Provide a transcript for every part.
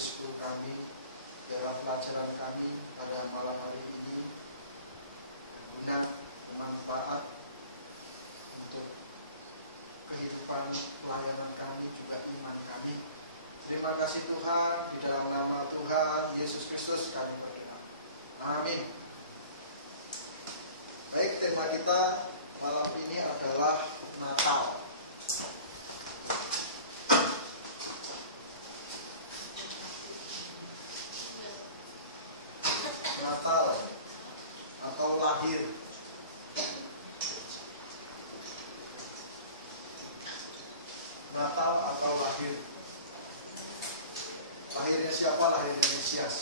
diskusi kami dalam pelajaran kami pada malam hari ini berguna, bermanfaat untuk kehidupan pelayanan kami, juga iman kami. Terima kasih Tuhan, di dalam nama Tuhan Yesus Kristus kami berdoa. Amin. Baik, tema kita malam ini adalah Natal. Natal atau lahir. Natal atau lahir. Lahirnya siapa? Lahirnya Mesias.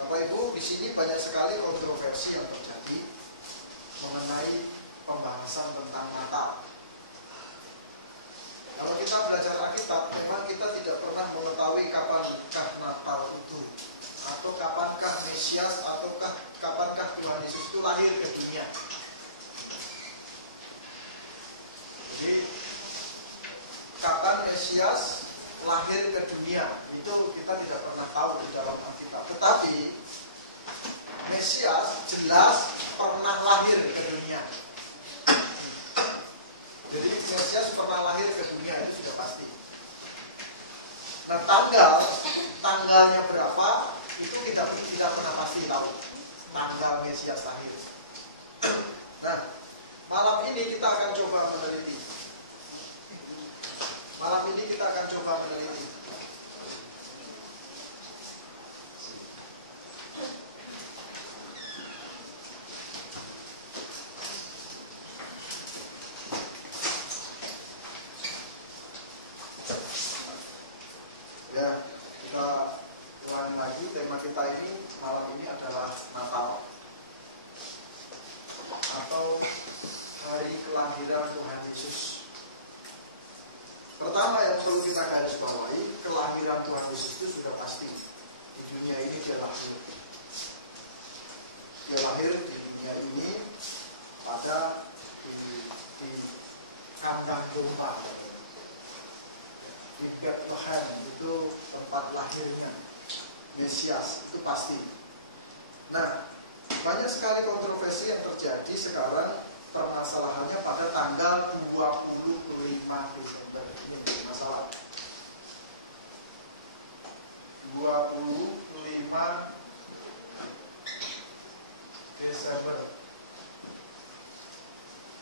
Bapak Ibu, di sini banyak sekali kontroversi yang terjadi mengenai pembahasan tentang Natal. Kalau kita belajar Alkitab, memang kita tidak pernah mengetahui kapankah Natal itu, atau kapankah Mesias, ataukah kapankah Tuhan Yesus itu lahir ke dunia. Jadi, kapan Mesias lahir ke dunia, itu kita tidak pernah tahu di dalam Alkitab. Tetapi Mesias jelas pernah lahir ke dunia. Jadi Mesias pernah lahir ke dunia, itu sudah pasti. Nah, tanggalnya berapa, itu kita tidak pernah pasti tahu tanggal Mesias lahir. Nah, malam ini kita akan coba meneliti. Ya, kita ulangi lagi, tema kita ini malam ini adalah Natal atau hari kelahiran Tuhan Yesus. Pertama yang perlu kita garis bawahi, kelahiran Tuhan Yesus itu sudah pasti. Di dunia ini dia lahir. Dia lahir di dunia ini pada di kandang domba. Di Bethlehem, itu tempat lahirnya Mesias, itu pasti. Nah, banyak sekali kontroversi yang terjadi sekarang, permasalahannya pada tanggal 25 Desember. Ini jadi masalah. 25 Desember.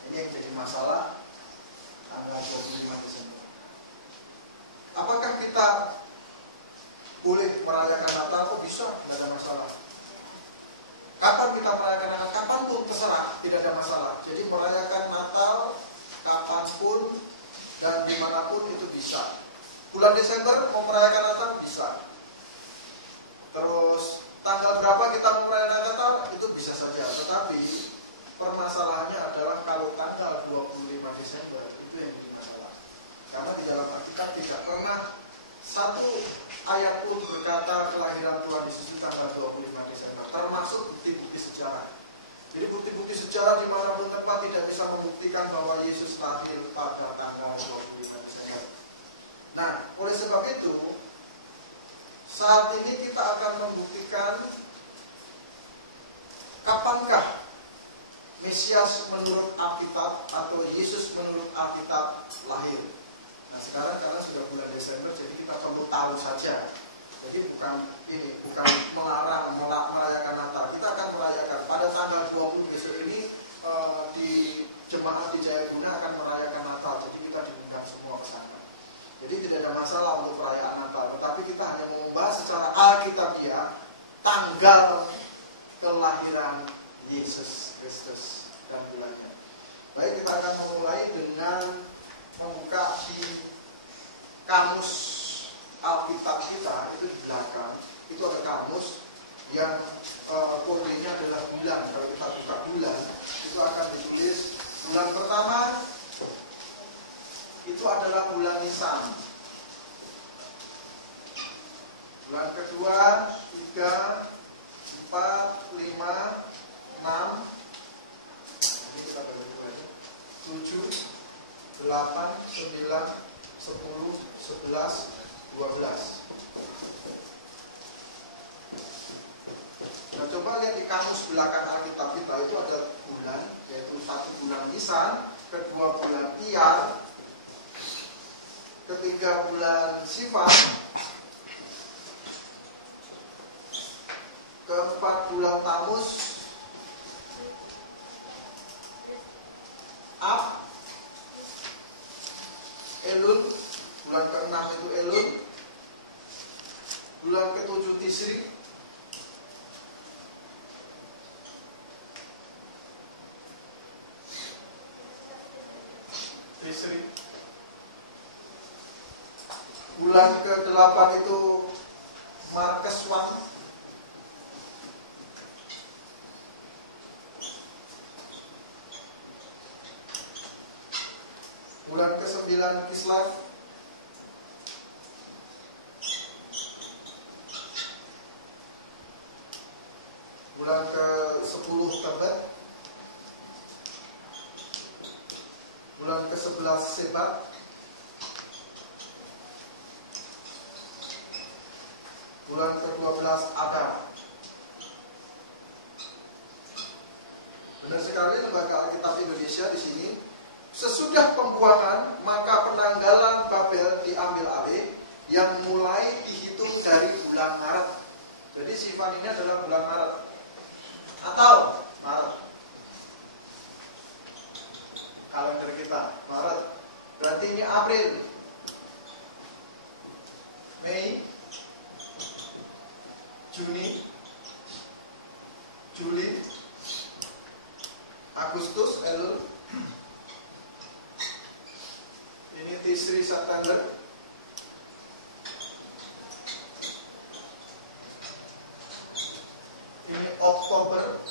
Ini yang jadi masalah, tanggal 25 Desember. Apakah kita boleh merayakan Natal? Kok bisa? Tidak ada masalah. Kapan kita merayakan Natal? Kapanpun terserah, tidak ada masalah. Jadi merayakan Natal kapanpun dan dimanapun itu bisa. Bulan Desember mau merayakan Natal bisa. Terus tanggal berapa kita mau merayakan Natal itu bisa saja. Tetapi permasalahannya adalah kalau tanggal 25 Desember itu yang jadi masalah. Karena di dalam Alkitab tidak pernah satu ayat pun berkata kelahiran Tuhan Yesus itu tanggal 25 Desember, termasuk bukti-bukti sejarah. Jadi bukti-bukti sejarah dimanapun tempat tidak bisa membuktikan bahwa Yesus lahir pada tanggal 25 Desember. Nah, oleh sebab itu, saat ini kita akan membuktikan kapankah Mesias menurut Alkitab atau Yesus menurut Alkitab lahir. Nah, sekarang karena sudah bulan Desember, jadi kita perlu tahu saja. Jadi bukan melarang merayakan Natal. Kita akan merayakan pada tanggal 20 besok ini di jemaat di Jayaguna akan merayakan Natal. Jadi kita diundang semua ke sana. Jadi tidak ada masalah untuk perayaan Natal. Tetapi kita hanya membahas secara Alkitabiah tanggal kelahiran Yesus Kristus dan bulannya. Baik, kita akan memulai dengan membuka di kamus Alkitab kita, itu di belakang itu ada kamus yang kodenya adalah bulan. Kalau kita buka bulan, itu akan ditulis bulan pertama itu adalah bulan Nisan, bulan kedua 3, 4, 5, 6, ini kita bagi 7, 8, 9, 10, 11, 12. Nah, coba lihat di kamus belakang Alkitab kita itu ada bulan, yaitu satu bulan Nisan, kedua bulan Iyar, ketiga bulan Sivan, keempat bulan Tamus, Ab, Elul, bulan ke-6 itu Elul, bulan ke-7 Tisri, bulan ke-8 itu Markeswan, bulan ke-9 Kislev, bulan ke-10 Tebet, bulan ke-11 Sebat, bulan ke-12 Adar. Benar sekali Lembaga Alkitab Indonesia di sini. Sesudah pembuangan, maka penanggalan Babel diambil alih yang mulai dihitung dari bulan Maret. Jadi Sivan ini adalah bulan Maret atau Maret. Kalender kita Maret. Berarti ini April, Mei, Juni, Juli, Agustus, Elul. Ini Tisri, September. Ini Oktober.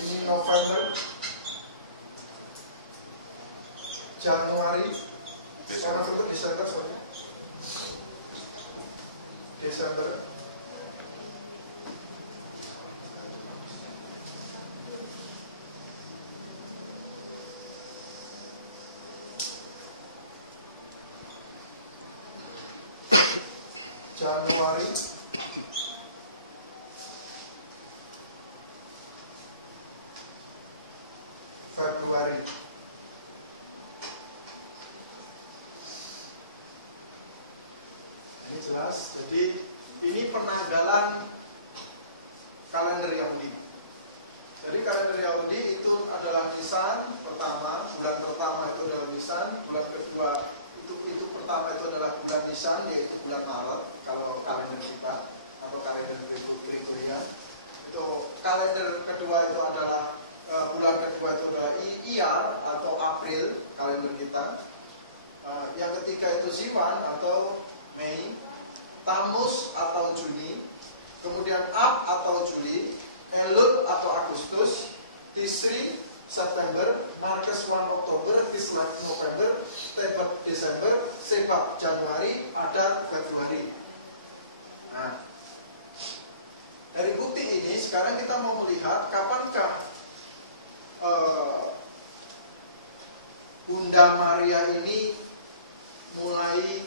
Ini November. Januari. Sama seperti Desember, sorry. Desember. Januari, Februari. Ini jelas. Jadi ini penanggalan kalender Yahudi. Jadi kalender Yahudi itu adalah Nisan pertama, bulan pertama itu adalah Nisan, bulan kedua itu pertama itu adalah bulan Nisan, yaitu bulan Maret kalau kalender kita atau kalender Gregorian. Itu kalender kedua itu adalah bulan kedua itu adalah Iyar atau April kalender kita. Yang ketiga itu Sivan atau Mei, Tamus atau Juni, kemudian Ab atau Juli, Elul atau Agustus, Tisri September, Markeswan Oktober, Kislev November, Tebet Desember, Sebat Januari, Adar Februari. Nah, dari bukti ini sekarang kita mau melihat kapankah Bunda Maria ini mulai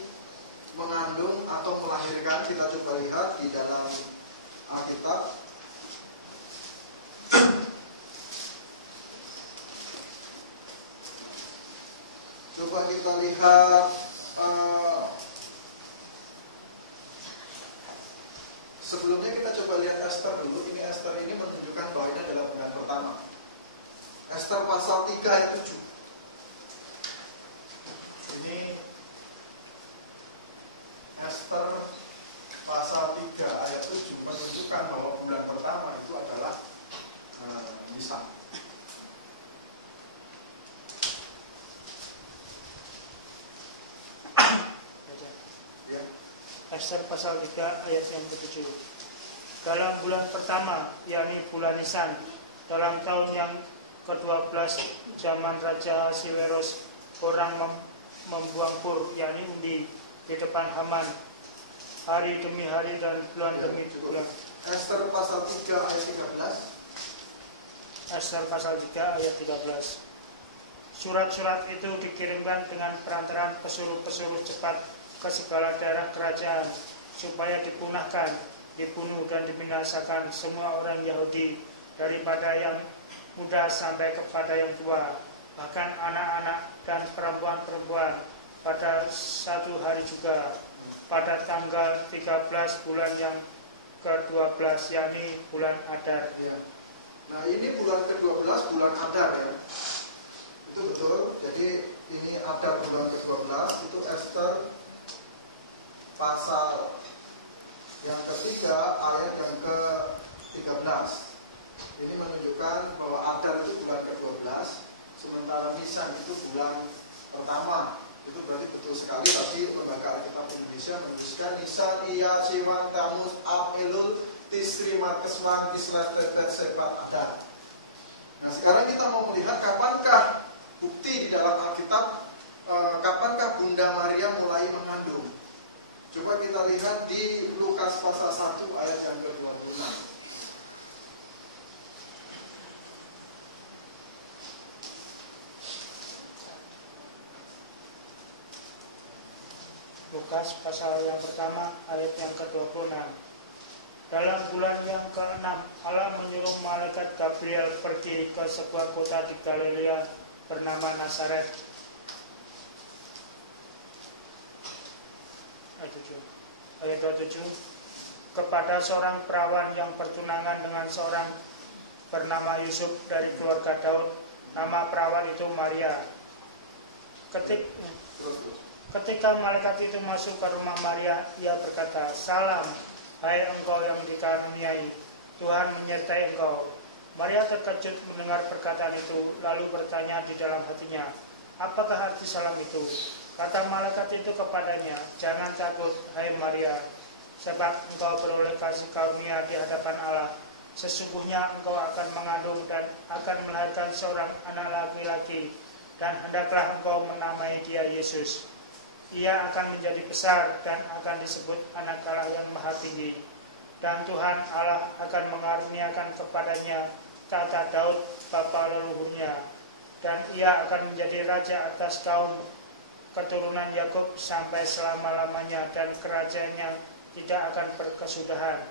mengandung atau melahirkan. Kita coba lihat di dalam Alkitab. Coba kita lihat sebelumnya kita coba lihat Esther dulu. Ini Esther ini menunjukkan bahwa ini adalah bulan pertama. Esther pasal 3 ayat 7. Ini Esther pasal 3 ayat 7 menunjukkan bahwa bulan pertama itu adalah Nisan. Esther pasal 3 ayat yang ke-7. Dalam bulan pertama, yakni bulan Nisan, dalam tahun yang ke-12 zaman Raja Ahasuerus, orang membuang pur, yakni undi, di depan Haman, hari demi hari dan bulan demi bulan. Esther pasal 3 ayat 13. Esther pasal 3 ayat 13. Surat-surat itu dikirimkan dengan perantaraan pesuruh-pesuruh cepat ke segala daerah kerajaan, supaya dipunahkan, dibunuh dan dibinasakan semua orang Yahudi, daripada yang muda sampai kepada yang tua, bahkan anak-anak dan perempuan-perempuan. Pada satu hari juga, pada tanggal 13 bulan yang ke-12, yakni bulan Adar. Ya. Nah, ini bulan ke-12, bulan Adar ya. Itu betul. Jadi ini Adar bulan ke-12, itu Ester pasal yang ketiga ayat yang ke-13. Ini menunjukkan bahwa Adar itu bulan ke-12, sementara Nisan itu bulan pertama. Itu berarti betul sekali tadi Lembaga Alkitab Indonesia menuliskan Nisan, Iyar, Siwan, Tammuz, Ab, Elul, Tisri, Markes, Kislev, Tebet, Sebat, Adar. Nah, sekarang kita mau melihat kapankah bukti di dalam Alkitab, kapankah Bunda Maria mulai mengandung. Coba kita lihat di Lukas pasal 1 ayat yang ke-26. Lukas pasal yang pertama ayat yang ke-26. Dalam bulan yang ke-6, Allah menyuruh malaikat Gabriel pergi ke sebuah kota di Galilea bernama Nazaret. Ayat 27. Kepada seorang perawan yang bertunangan dengan seorang bernama Yusuf dari keluarga Daud. Nama perawan itu Maria. Ketika malaikat itu masuk ke rumah Maria, ia berkata, "Salam, hai engkau yang dikaruniai, Tuhan menyertai engkau." Maria terkejut mendengar perkataan itu, lalu bertanya di dalam hatinya, "Apakah arti salam itu?" Kata malaikat itu kepadanya, "Jangan takut, hai Maria, sebab engkau beroleh kasih karunia di hadapan Allah. Sesungguhnya engkau akan mengandung dan akan melahirkan seorang anak laki-laki, dan hendaklah engkau menamai dia Yesus. Ia akan menjadi besar dan akan disebut Anak Allah yang Maha Tinggi. Dan Tuhan Allah akan mengaruniakan kepadanya tahta Daud bapa leluhurnya, dan ia akan menjadi raja atas kaum keturunan Yakub sampai selama-lamanya, dan kerajaannya tidak akan berkesudahan."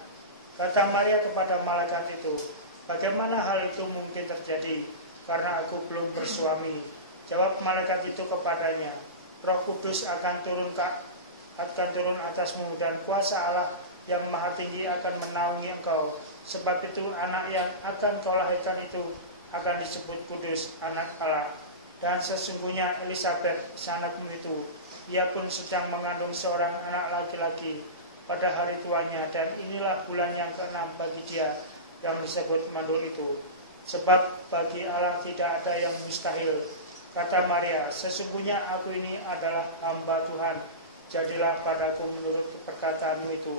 Kata Maria kepada malaikat itu, "Bagaimana hal itu mungkin terjadi, karena aku belum bersuami?" Jawab malaikat itu kepadanya, "Roh Kudus akan turun atasmu, dan kuasa Allah yang Maha Tinggi akan menaungi engkau. Sebab itu anak yang akan kau lahirkan itu akan disebut kudus, Anak Allah. Dan sesungguhnya Elisabet, sanakmu itu, ia pun sedang mengandung seorang anak laki-laki pada hari tuanya, dan inilah bulan yang ke-6 bagi dia yang disebut mandul itu. Sebab bagi Allah tidak ada yang mustahil." Kata Maria, "Sesungguhnya aku ini adalah hamba Tuhan, jadilah padaku menurut perkataanmu itu."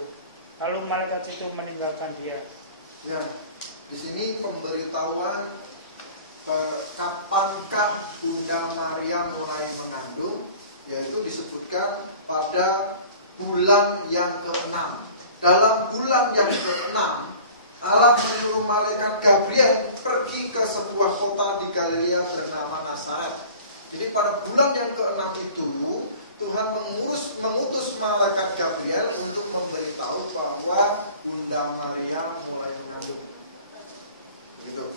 Lalu malaikat itu meninggalkan dia. Ya, di sini pemberitahuan kapankah Bunda Maria mulai mengandung, yaitu disebutkan pada bulan yang ke-6. Dalam bulan yang ke-6, Allah menyuruh malaikat Gabriel pergi ke sebuah kota di Galilea bernama Nazaret. Jadi pada bulan yang ke-6 itu, Tuhan mengutus malaikat Gabriel untuk memberitahu bahwa Bunda Maria mulai mengandung. Begitu.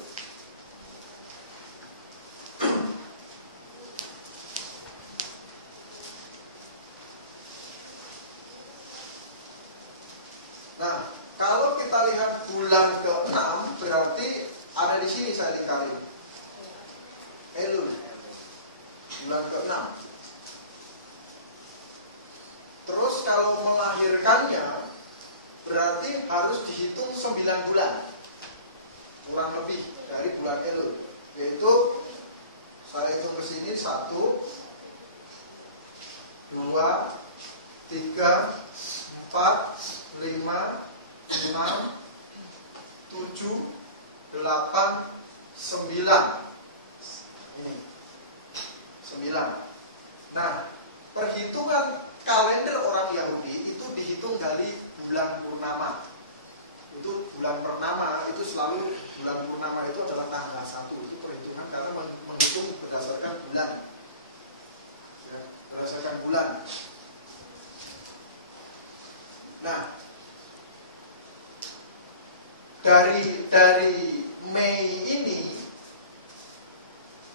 Nah, kalau kita lihat bulan ke-6, berarti ada di sini saya lingkarin. Elul. Bulan ke-6. Terus kalau melahirkannya, berarti harus dihitung 9 bulan. Kurang lebih dari bulan Elul. Yaitu, saya hitung ke sini 1, 2, 3, 4, 5, 6, 7, 8, 9. Ini 9. Nah, perhitungan kalender orang Yahudi itu dihitung dari bulan purnama. Itu bulan purnama itu selalu, bulan purnama itu adalah tanggal 1. Itu perhitungan karena menghitung berdasarkan bulan. dari Mei ini,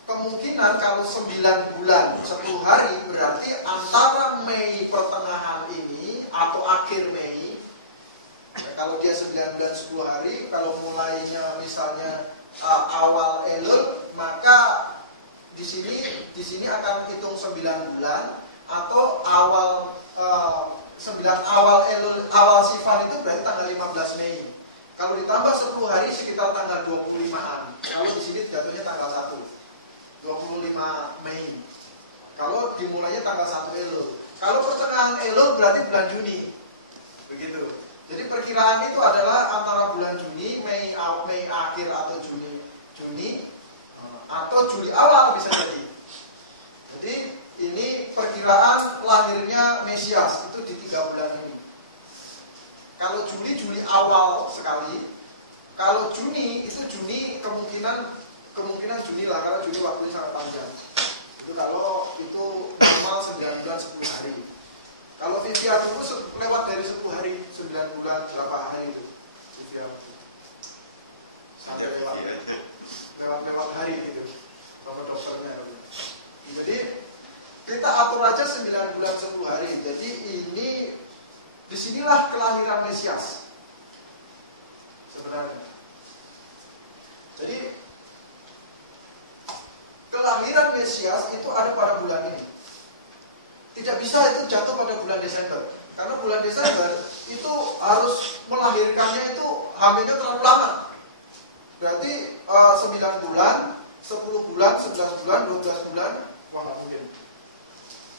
kemungkinan kalau 9 bulan 10 hari berarti antara Mei pertengahan ini atau akhir Mei, ya, kalau dia 9 bulan 10 hari, kalau mulainya misalnya awal Elul, maka di sini akan hitung 9 bulan atau awal Elul, awal Sivan itu berarti tanggal 15 Mei. Kalau ditambah 10 hari sekitar tanggal 25-an. Kalau di sini jatuhnya tanggal 1. 25 Mei. Kalau dimulainya tanggal 1 Elul. Kalau pertengahan Elul berarti bulan Juni. Begitu. Jadi perkiraan itu adalah antara bulan Juni, Mei akhir atau Juni atau Juli awal bisa jadi. Jadi ini perkiraan lahirnya Mesias itu di 3 bulan ini. Kalau Juli awal sekali. Kalau Juni itu kemungkinan Juni lah, karena Juni waktunya sangat panjang. Itu kalau itu normal 9 bulan 10 hari. Kalau Vivia dulu lewat dari 10 hari, 9 bulan berapa hari itu? Vivia sampai lewat hari gitu. Sama dokternya. Jadi kita atur aja 9 bulan 10 hari. Jadi ini disinilah kelahiran Mesias sebenarnya. Jadi kelahiran Mesias itu ada pada bulan ini. Tidak bisa itu jatuh pada bulan Desember. Karena bulan Desember itu harus melahirkannya itu hamilnya terlalu lama. Berarti 9 bulan, 10 bulan, 11 bulan, 12 bulan, wah nggak mungkin.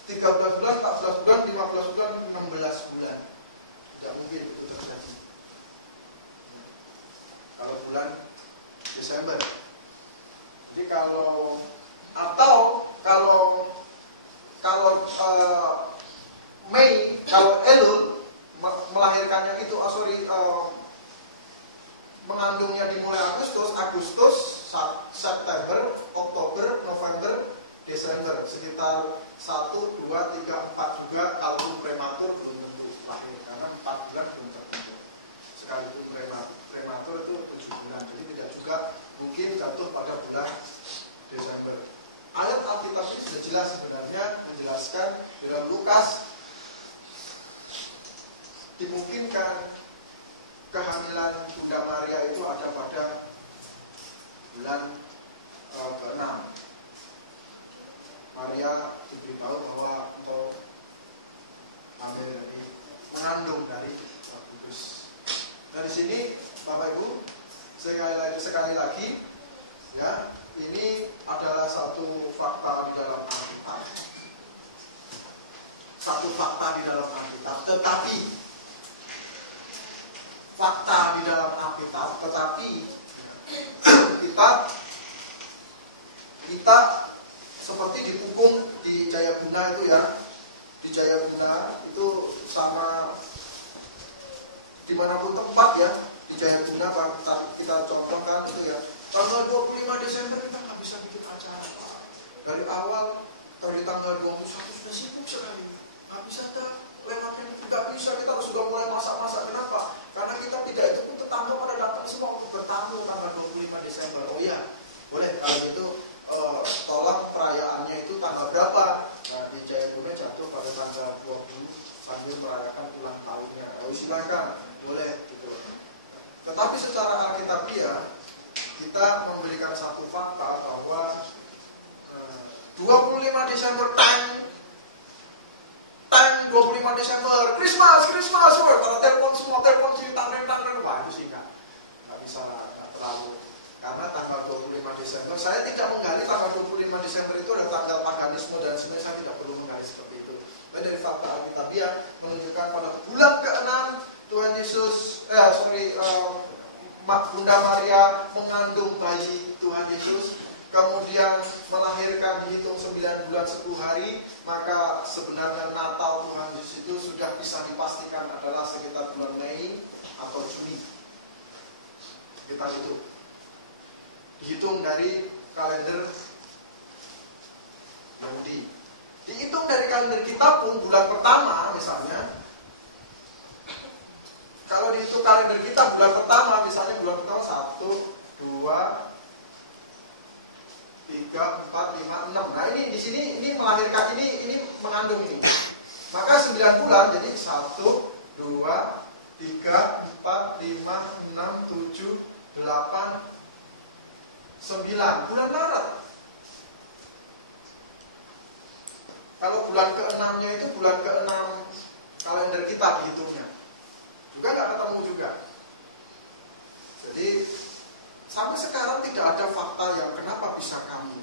13 bulan, 14 bulan, 15 bulan, 16 bulan. Tidak mungkin itu terjadi. Kalau bulan Desember. Jadi kalau Mei, kalau Elul melahirkannya itu mengandungnya dimulai Agustus, September, Oktober, November, Desember, sekitar 1, 2, 3, 4 juga. Kalau prematur belum tentu lahir karena 4 bulan belum tertentu. Sekalipun prematur itu 7 bulan, jadi tidak juga mungkin jatuh pada bulan Desember. Ayat Alkitab ini sudah jelas sebenarnya menjelaskan dalam Lukas dimungkinkan kehamilan Bunda Maria itu ada pada bulan ke-6. Maria diberitahu bahwa untuk hamil dari mengandung dari Roh Kudus. Dari sini Bapak Ibu sekali lagi ya, ini adalah satu fakta di dalam Alkitab. Satu fakta di dalam Alkitab, tetapi kita seperti dipukung di Jayabuna itu ya. Di Jayabuna itu sama dimanapun tempat ya, di Jayabuna kita contohkan itu ya, tanggal 25 Desember kita nggak bisa bikin acara Pak. Dari awal dari tanggal 21 sudah sibuk sekali, nggak bisa lewatnya, nggak bisa, kita harus sudah mulai masak-masak. Kenapa? Karena kita tidak, itu pun tetangga pada datang semua untuk bertamu tanggal 25 Desember. Oh iya, boleh kalau gitu tolak perayaannya itu tanggal berapa? Nah, di Jayabuna jatuh pada tanggal 20 sambil merayakan ulang tahunnya. Oh silakan, boleh gitu. Tetapi secara alkitabiah kita memberikan satu fakta bahwa 25 Desember time 25 Desember Christmas para telepon tentang wah itu sih nggak bisa, nggak terlalu, karena tanggal 25 Desember saya tidak menggali tanggal 25 Desember itu ada tanggal paganisme dan sebenarnya saya tidak perlu menggali seperti itu. Dari fakta alkitabiah menunjukkan pada bulan ke-6 Tuhan Yesus Bunda Maria mengandung bayi Tuhan Yesus, kemudian melahirkan dihitung 9 bulan 10 hari, maka sebenarnya Natal Tuhan Yesus itu sudah bisa dipastikan adalah sekitar bulan Mei atau Juni. Kita dihitung dari kalender Yahudi. Dihitung dari kalender kita pun bulan pertama misalnya, Kalau dihitung kalender kita bulan pertama, misalnya bulan pertama 1, 2, 3, 4, 5, 6. Nah ini di sini ini melahirkan ini mengandung ini. Maka 9 bulan jadi 1, 2, 3, 4, 5, 6, 7, 8, 9. Bulan Maret. Kalau bulan ke-6-nya itu bulan ke-6 kalender kita dihitungnya. Juga nggak ketemu juga. Jadi sampai sekarang tidak ada fakta yang kenapa bisa kami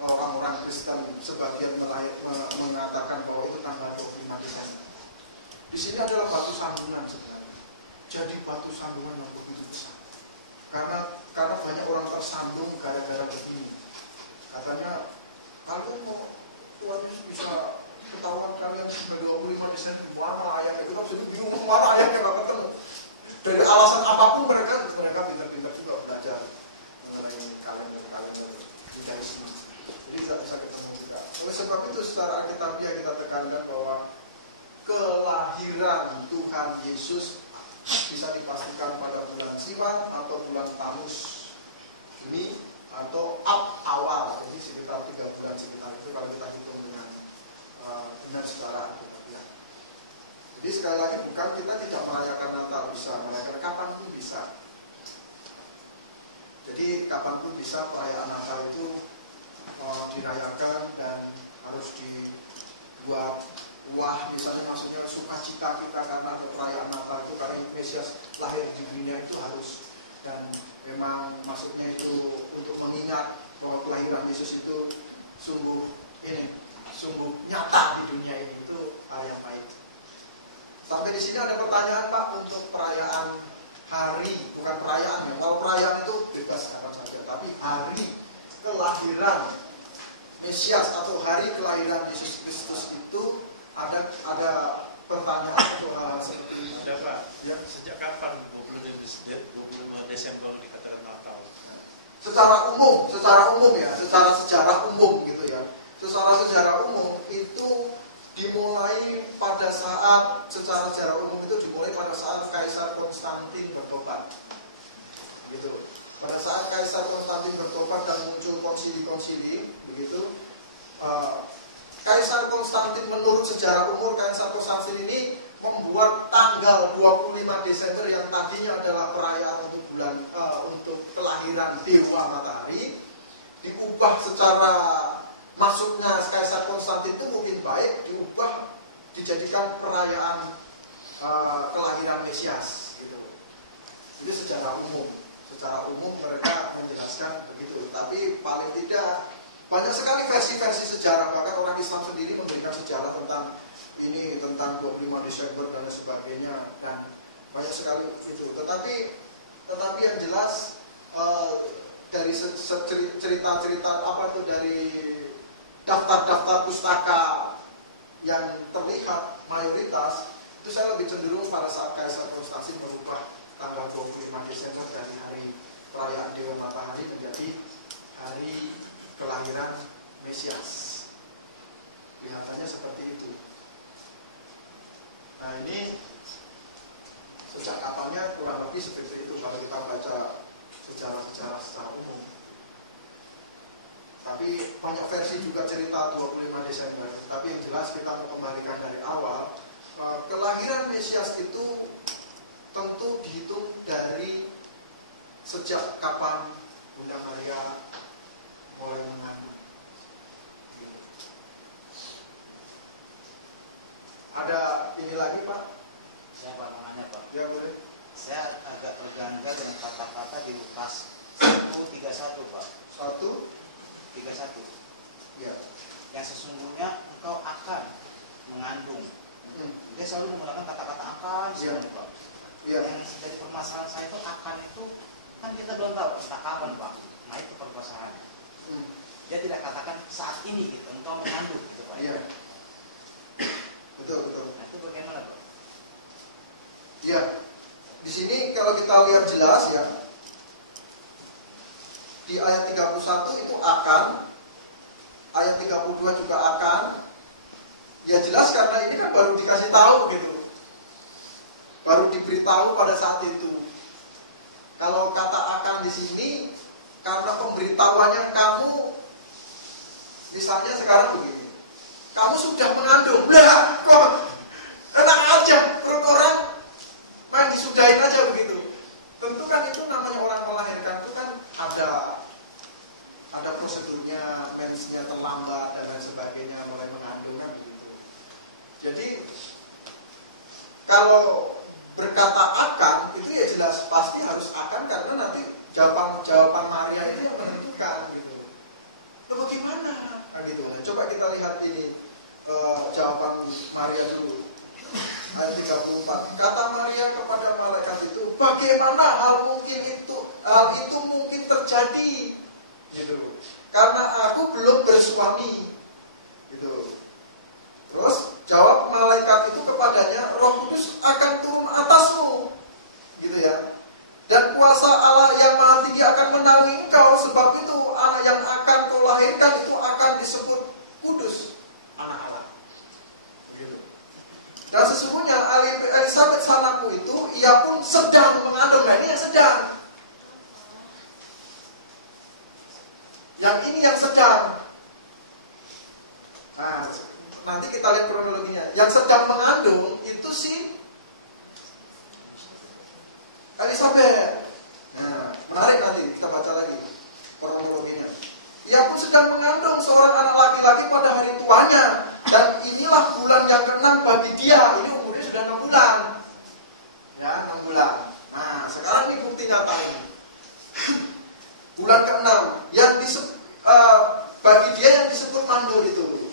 orang-orang Kristen sebagian mengatakan bahwa itu tanggal 25 Desember. Di sini adalah batu sandungan sebenarnya. Jadi batu sandungan yang begitu besar. Karena banyak orang tersandung gara-gara begini. Katanya kalau mau Tuhan Yesus bisa ketahuan kalian 25 Desember mana ayatnya, kita bisa bingung mana ayatnya nggak ketemu. Dari alasan apapun mereka pintar-pintar juga belajar mengenai kalender Judaisme. Jadi tidak bisa ketemu juga. Oleh sebab itu secara alkitabiah kita tekankan bahwa kelahiran Tuhan Yesus bisa dipastikan pada bulan Siwan atau bulan Tamus, Juni atau awal. Jadi sekitar 3 bulan sekitar itu kalau kita hitung dengan benar secara alkitabiah. Jadi sekali lagi bukan kita tidak merayakan Natal, bisa merayakan kapanpun bisa. Jadi kapanpun bisa perayaan Natal itu dirayakan dan harus dibuat wah, misalnya maksudnya sukacita kita karena perayaan Natal itu karena Mesias lahir di dunia itu harus, dan memang maksudnya itu untuk mengingat bahwa kelahiran Yesus itu sungguh nyata di dunia ini, itu hal yang baik. Sampai di sini ada pertanyaan Pak untuk perayaan hari, bukan perayaan ya. Kalau perayaan itu bebas kapan saja, tapi hari kelahiran Mesias atau hari kelahiran Yesus Kristus itu ada pertanyaan untuk hal seperti ini. Ada Pak? Ya. Sejak kapan 25 Desember dikatakan Natal? Secara umum ya, secara sejarah umum gitu ya. Secara sejarah umum itu dimulai pada saat Kaisar Konstantin bertobat. Gitu. Pada saat Kaisar Konstantin bertobat dan muncul konsili-konsili, begitu. Kaisar Konstantin menurut sejarah umur Kaisar Konstantin ini membuat tanggal 25 Desember yang tadinya adalah perayaan untuk kelahiran Dewa Matahari diubah secara masuknya Kaisar Konstantin itu mungkin baik, diubah dijadikan perayaan kelahiran Mesias gitu. Itu secara umum mereka menjelaskan begitu. Tapi paling tidak banyak sekali versi-versi sejarah, bahkan orang Islam sendiri memberikan sejarah tentang 25 Desember dan sebagainya, dan banyak sekali itu. Tetapi yang jelas dari cerita-cerita dari daftar-daftar pustaka yang terlihat mayoritas itu saya lebih cenderung pada saat Kaisar Konstantin merubah tanggal 25 Desember dari hari perayaan Dewa Matahari menjadi hari kelahiran Mesias. Kelihatannya seperti itu. Nah ini sejak kapannya kurang lebih seperti itu kalau kita baca sejarah-sejarah secara umum. Tapi banyak versi juga cerita 25 Desember. Tapi yang jelas kita mau kembalikan dari awal, kelahiran Mesias itu tentu dihitung dari sejak kapan Bunda Maria mulai mengandung. Ada ini lagi Pak? Saya Pak mau nanya Pak. Ya boleh. Saya agak terganggu dengan kata-kata di Lukas 1:31 Pak. 1:31. Ya. Yang sesungguhnya engkau akan mengandung. Dia selalu menggunakan kata-kata akan sebenarnya Pak. Ya. Yang dari permasalahan saya itu akan itu kan kita belum tahu entah kapan Pak. Nah itu permasalahannya. Dia tidak katakan saat ini gitu, engkau mengandung gitu Pak. Iya. Betul. Nah itu bagaimana Pak? Ya. Di sini kalau kita lihat jelas ya, di ayat 31 itu akan, ayat 32 juga akan. Ya jelas karena ini kan baru dikasih tahu gitu. baru diberitahu pada saat itu. Kalau kata akan di sini, karena pemberitahuannya kamu, misalnya sekarang begini, kamu sudah mengandung, lah kok enak aja, perut orang main disudahin aja begitu. Tentu kan itu namanya orang melahirkan itu kan ada prosedurnya, mensnya terlambat dan lain sebagainya, mulai mengandung kan begitu. Jadi kalau berkata akan itu ya jelas pasti harus akan, karena nanti jawaban Maria itu yang menentukan gitu. Nah, bagaimana? Nah, gitu. Nah, coba kita lihat ini jawaban Maria dulu. Ayat 34. Kata Maria kepada malaikat itu, bagaimana hal itu mungkin terjadi? Gitu. Karena aku belum bersuami. Gitu. Terus jawab malaikat itu kepadanya, Roh Kudus akan turun atasmu. Gitu ya. Dan kuasa Allah yang Maha Tinggi akan menaungi engkau, sebab itu anak yang akan kau lahirkan itu akan disebut kudus, anak Allah. Gitu. Dan sesungguhnya Elisabeth sanakmu itu, ia pun sedang mengandung. Nah, ini yang sedang. Yang ini yang sedang. Nah, nanti kita lihat kronologinya. Yang sedang mengandung itu si Elisabeth. Nah, menarik, nanti kita baca lagi kronologinya. Ia pun sedang mengandung seorang anak laki-laki pada hari tuanya, dan inilah bulan yang ke-6 bagi dia. Ini umurnya sudah 6 bulan. Ya, 6 bulan. Nah, sekarang ini bukti nyata ini. Bulan ke-6 yang bagi dia yang disebut mandul itu.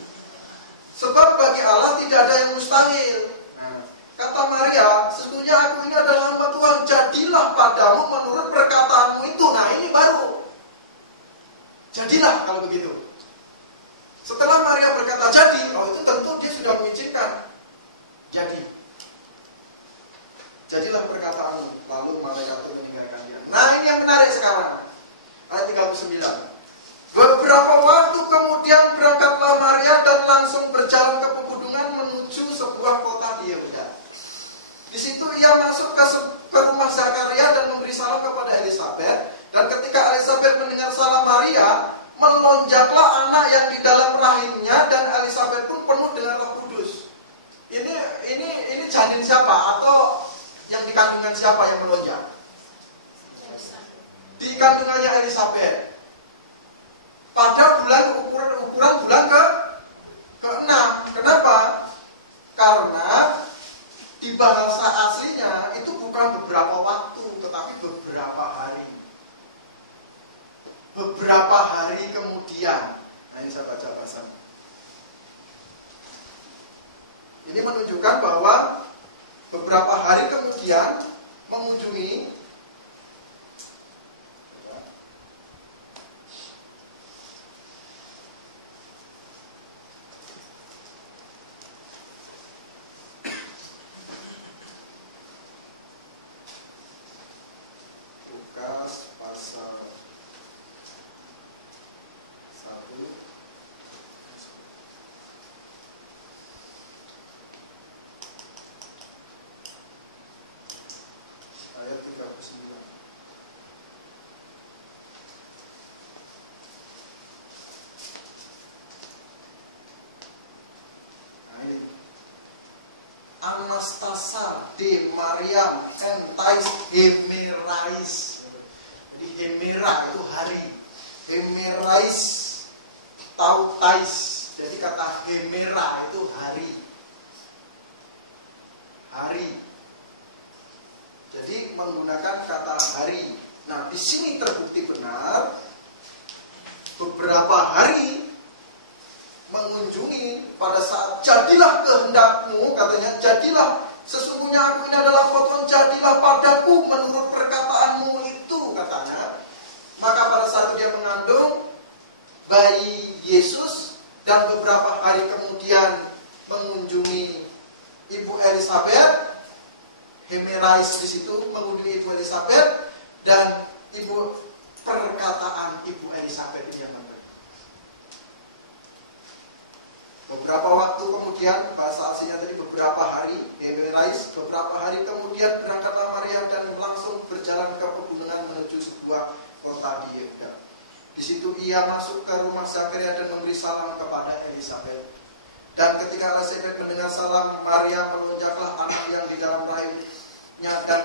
Sebab bagi Allah tidak ada yang mustahil. Nah, kata Maria, sesungguhnya aku ini adalah hamba Tuhan, jadilah padamu menurut perkataanmu itu. Nah, ini baru. Jadilah kalau begitu. Setelah Maria berkata jadi, itu tentu dia sudah mengizinkan. Jadi. Jadilah perkataanmu. Lalu malaikat itu meninggalkan dia. Nah, ini yang menarik sekarang. Ayat 39. Beberapa waktu kemudian berangkatlah Maria dan langsung berjalan ke pegunungan menuju sebuah kota di Yehuda. Di situ ia masuk ke rumah Zakaria dan memberi salam kepada Elisabeth. Dan ketika Elisabeth mendengar salam Maria, melonjaklah anak yang di dalam rahimnya, dan Elisabeth pun penuh dengan Roh Kudus. Ini janin siapa atau yang di kandungan siapa yang melonjak? Di kandungannya Elisabeth. Pada ukuran bulan ke-6. Kenapa? Karena di bahasa aslinya itu bukan beberapa waktu, tetapi beberapa hari. Beberapa hari kemudian. Nah, ini saya baca bahasanya. Ini menunjukkan bahwa beberapa hari kemudian mengunjungi Lukas pasal 1 ayat 39. Nah, ini Anastasia de Mariam entais Hemerais. Jadi Hemera itu hari, Hemerais tautais. Jadi kata Hemera itu hari. Hari. Jadi menggunakan kata hari. Nah, di sini terbukti benar beberapa hari mengunjungi pada saat jadilah kehendakmu, katanya, jadilah, sesungguhnya aku ini adalah potong, jadilah padaku menurut perkataanmu itu, katanya. Maka pada saat itu dia mengandung bayi Yesus, dan beberapa hari kemudian mengunjungi Ibu Elisabeth, Hemerais di situ mengunjungi Ibu Elisabeth, dan perkataan Ibu Elisabeth yang benar. Beberapa waktu kemudian, bahasa aslinya tadi beberapa hari, Hemerais sunrise. Beberapa hari kemudian berangkatlah Maria dan langsung berjalan ke pegunungan menuju sebuah kota di Yehuda. Di situ ia masuk ke rumah Zakaria dan memberi salam kepada Elisabet. Dan ketika Elisabet mendengar salam Maria, melonjaklah anak yang di dalam rahimnya, dan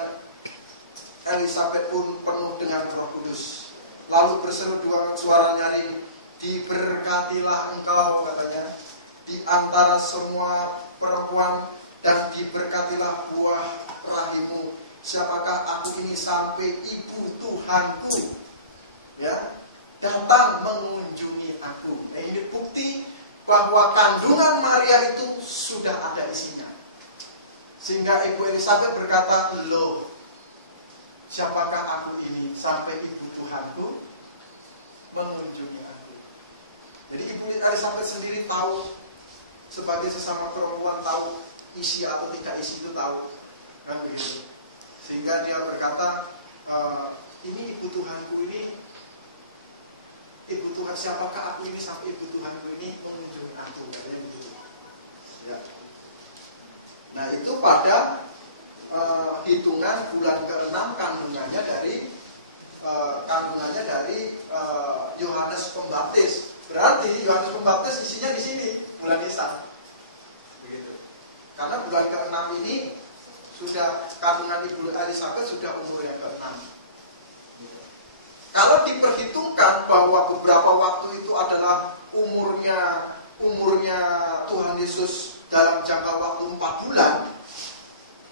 Elisabet pun penuh dengan Roh Kudus. Lalu berseru dengan suara nyaring, "Diberkatilah engkau," katanya, "di antara semua perempuan, dan diberkatilah buah rahimmu. Siapakah aku ini sampai ibu Tuhanku, ya, datang mengunjungi aku." Nah, ini bukti bahwa kandungan Maria itu sudah ada isinya. Sehingga Ibu Elisabet berkata, "Loh, siapakah aku ini sampai ibu Tuhanku mengunjungi aku?" Jadi Ibu Elisabet sendiri tahu, sebagai sesama perempuan tahu isi atau tidak isi itu tahu, kan begitu. Sehingga dia berkata, "Ini ibu Tuhanku ini, ibu Tuhan, siapakah aku ini sampai ibu Tuhanku ini mengunjungi aku?" Katanya begitu. Ya. Nah, itu pada hitungan bulan ke-6 kandungannya dari Yohanes Pembaptis. Berarti Yohanes Pembaptis isinya di sini bulan Nisan. Begitu. Karena bulan ke-6 ini sudah kandungan Ibu Elisabet sudah umur yang ke-6. Gitu. Kalau diperhitungkan bahwa beberapa waktu itu adalah umurnya Tuhan Yesus dalam jangka waktu 4 bulan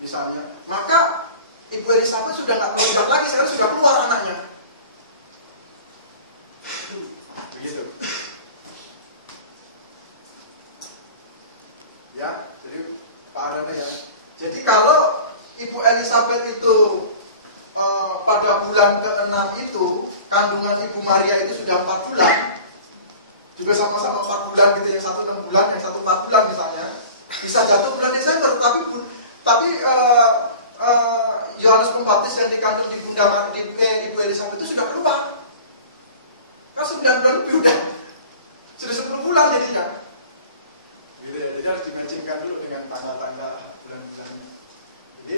misalnya, maka Ibu Elisabet sudah nggak terlibat lagi, sekarang sudah keluar anaknya. Begitu. Ya, jadi paham ya. Jadi kalau Ibu Elisabet itu pada bulan ke-6 itu kandungan Ibu Maria itu sudah 4 bulan, juga sama-sama 4 bulan gitu, yang satu 6 bulan, yang satu 4 bulan misalnya, bisa jatuh bulan Desember. Tapi Yohanes Pembaptis yang dikandung di Ibu Elisabet itu sudah keluar. Kan 9 bulan lebih sudah 10 bulan jadinya. Gitu ya, jadi harus dimatchingkan dulu dengan tanggal-tanggal bulan-bulan. Jadi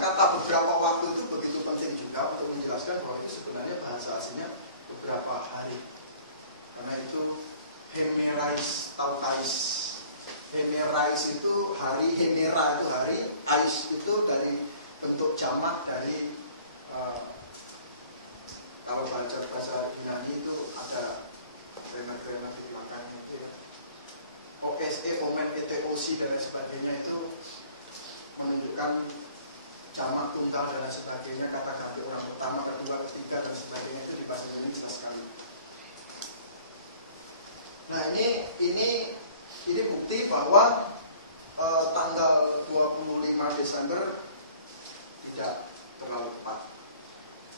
kata beberapa waktu itu begitu penting juga untuk menjelaskan bahwa itu sebenarnya bahasa aslinya beberapa hari. Karena itu hemerais atau kais. Hemerais itu hari, hemera itu hari, ais itu dari bentuk jamak dari kalau baca bahasa Yunani itu ada grammar di belakangnya itu ya. OSE, omen, ETOC dan lain sebagainya itu menunjukkan jamak tunggal dan lain sebagainya, kata ganti orang pertama, kedua, ketiga dan sebagainya, itu di bahasa Yunani jelas sekali. Nah, ini bukti bahwa tanggal 25 Desember tidak terlalu tepat.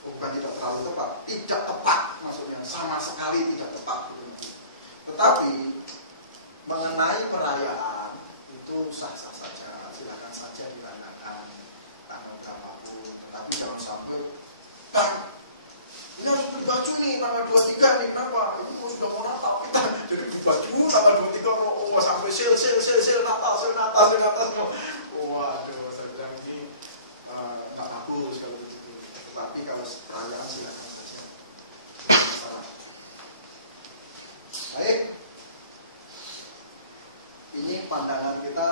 Bukan tidak terlalu tepat, tidak tepat maksudnya, sama sekali tidak tepat. Tetapi mengenai perayaan itu sah-sah saja, silakan saja dirayakan tanggal berapapun. Tetapi jangan sampai, ini harus beli baju nih tanggal 23 nih, kenapa? Ini kok sudah mau Natal, kita jadi beli baju tanggal 23 sampai sale Natal semua. Waduh, saya bilang ini tak bagus kalau begitu. Tetapi kalau perayaan silakan saja. Masalah. Baik. Ini pandangan kita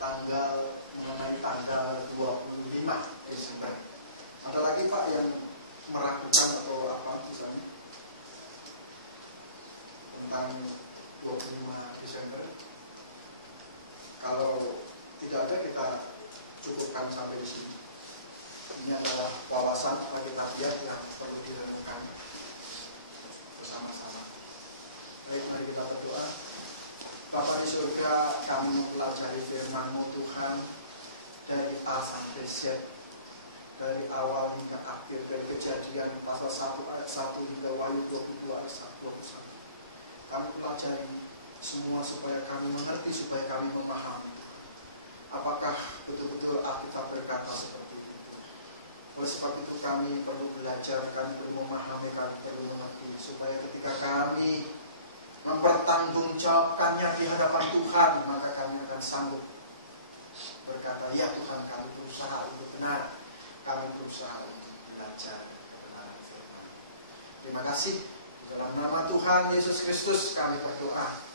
mengenai tanggal 25 Desember. Ada lagi Pak yang meragukan atau apa misalnya tentang 25 Desember? Kalau tidak ada, kita cukupkan sampai di sini. Ini adalah wawasan bagi tabiat yang perlu direnungkan bersama-sama. Baik, mari kita berdoa. Bapa di surga, kami mempelajari firman-Mu Tuhan dari A sampai Z, dari awal hingga akhir, dari Kejadian pasal 1 ayat 1 hingga Wahyu 22 ayat 21. Kami pelajari semua supaya kami mengerti, supaya kami memahami. Apakah betul-betul Alkitab berkata seperti itu? Oleh sebab itu kami perlu belajar, kami perlu memahami, kami perlu mengerti, supaya ketika kami mempertanggungjawabkannya di hadapan Tuhan, maka kami akan sanggup berkata, ya Tuhan, kami berusaha untuk benar, kami berusaha untuk belajar kebenaran firman. Terima kasih. Dalam nama Tuhan Yesus Kristus kami berdoa.